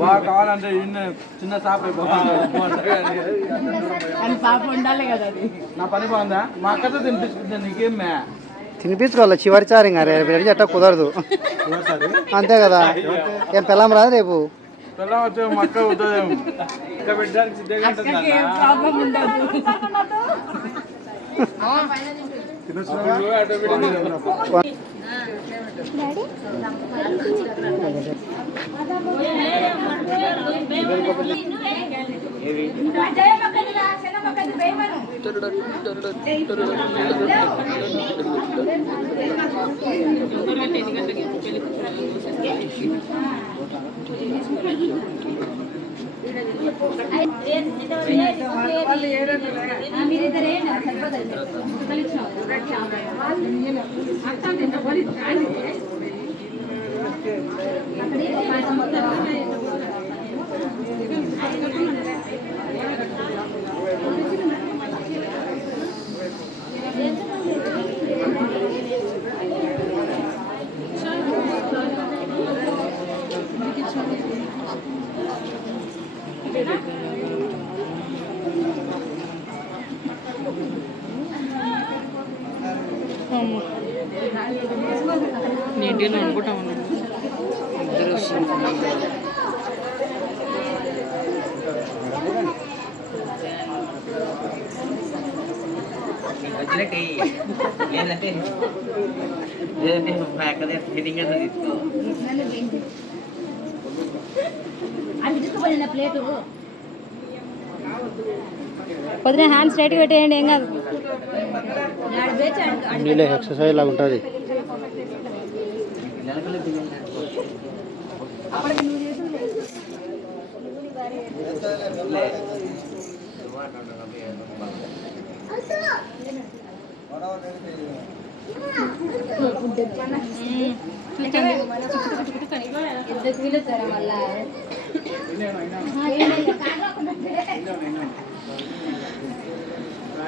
బాగా కావాలంటే చిన్న షాప్ పాప ఉండాలి కదా అది. నా పని బాగుందా? మా అక్కతో తినిపించుకుంటా నీకేం తినిపించుకోవాలి చివరి చారు ఇంకా రేపు అట్ట కుదరదు అంతే కదా. ఏం పెళ్ళాం రాదు రేపు పిల్లం వచ్చే మా అక్క అవుతుందేమో ఇంకా పెట్టడానికి సిద్ధంగా ఉంటుంది. ఏం ప్రాబ్లం ఉండదు. నీటిలో అనుకుంటా ఉన్నాను ఇద్దరు వచ్చినట్టు లేదంటే మా అక్కడ ఫిట్టింగ్ అంతా తీసుకో ప్లేటు పొద్దున హ్యాండ్స్ స్ట్రైట్ పెట్టేయండి ఏం కాదు. ఎక్సర్సైజ్ లాగా ఉంటుంది.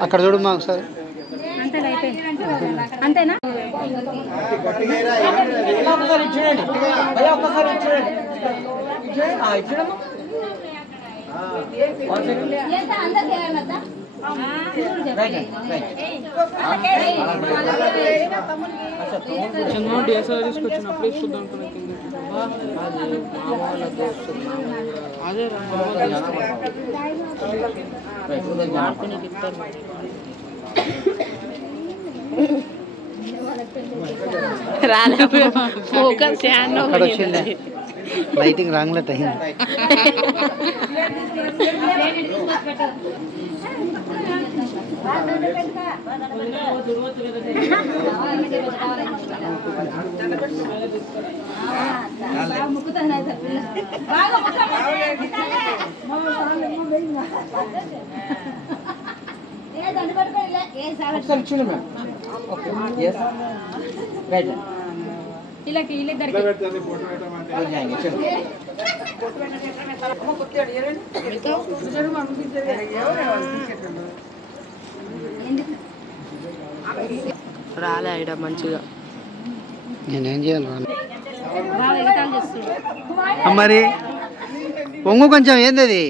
అక్కడ చూడు మా ఒకసారి. అంతేనా? డిఎస్ఆర్ తీసుకొచ్చినప్పుడు ఇస్తుందాం అదే ఫోకస్ లైటింగ్ రాంగ్లెట్ అయింది. రాలే ఐడ మంచిగా. నేనేం చేయాలి మరి పొంగు కొంచెం ఏంది అది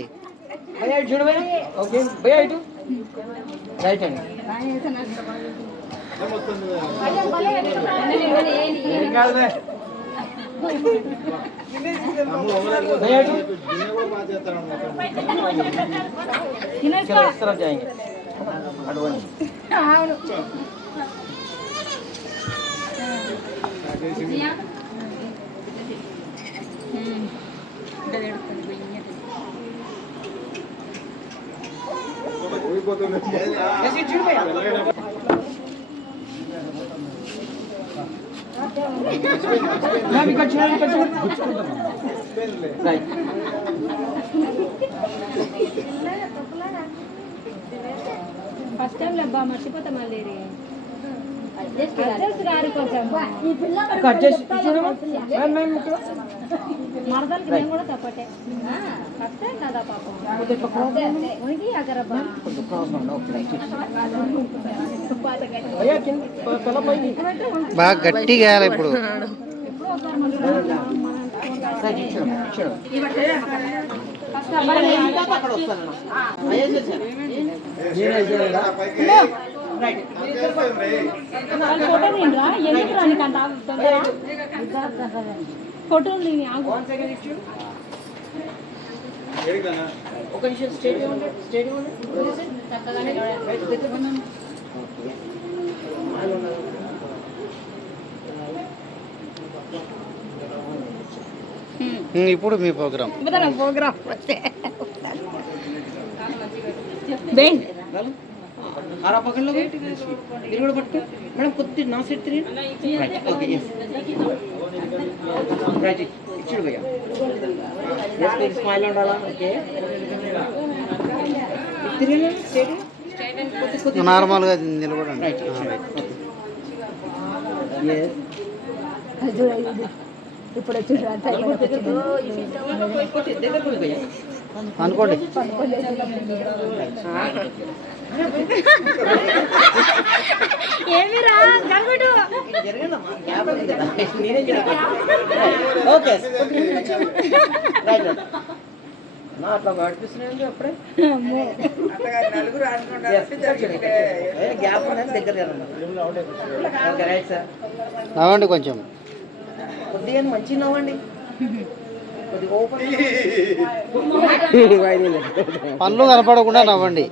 ఫస్ట్ టైం లేబ్బా మర్చిపోతా మళ్ళీ మరదలకి మేము కూడా తప్పటే కష్టం కదా పాపం బాగా గట్టిగా వేయాలి ఇప్పుడు. ఫోటో ఒక నిమిషం స్టేడియం ఇప్పుడు మీ ప్రోగ్రామ్. ప్రోగ్రామ్ ఆరా పక్కన మీరు కూడా పట్టుకో మేడం కొద్ది నా సెట్ తిరిగి ఓకే రైట్ ఇచ్చుడు భయ్యా ఎస్ స్మైల్ ఉండాలా ఓకే తిరిగి స్టేట్ నార్మల్గా నిలబడండి. రైట్ ఇప్పుడు అనుకోండి. ఏమిరా గంగుడు ఓకే నా అట్లా నడిపిస్తున్నాయండి అప్పుడే గ్యాప్ ఉన్నది దగ్గర ఓకే రైట్ సార్. నవ్వండి కొంచెం. కొద్దిగా మంచిగా నవ్వండి కొద్దిగా ఓపెన్ పనులు కనపడకుండా నవ్వండి.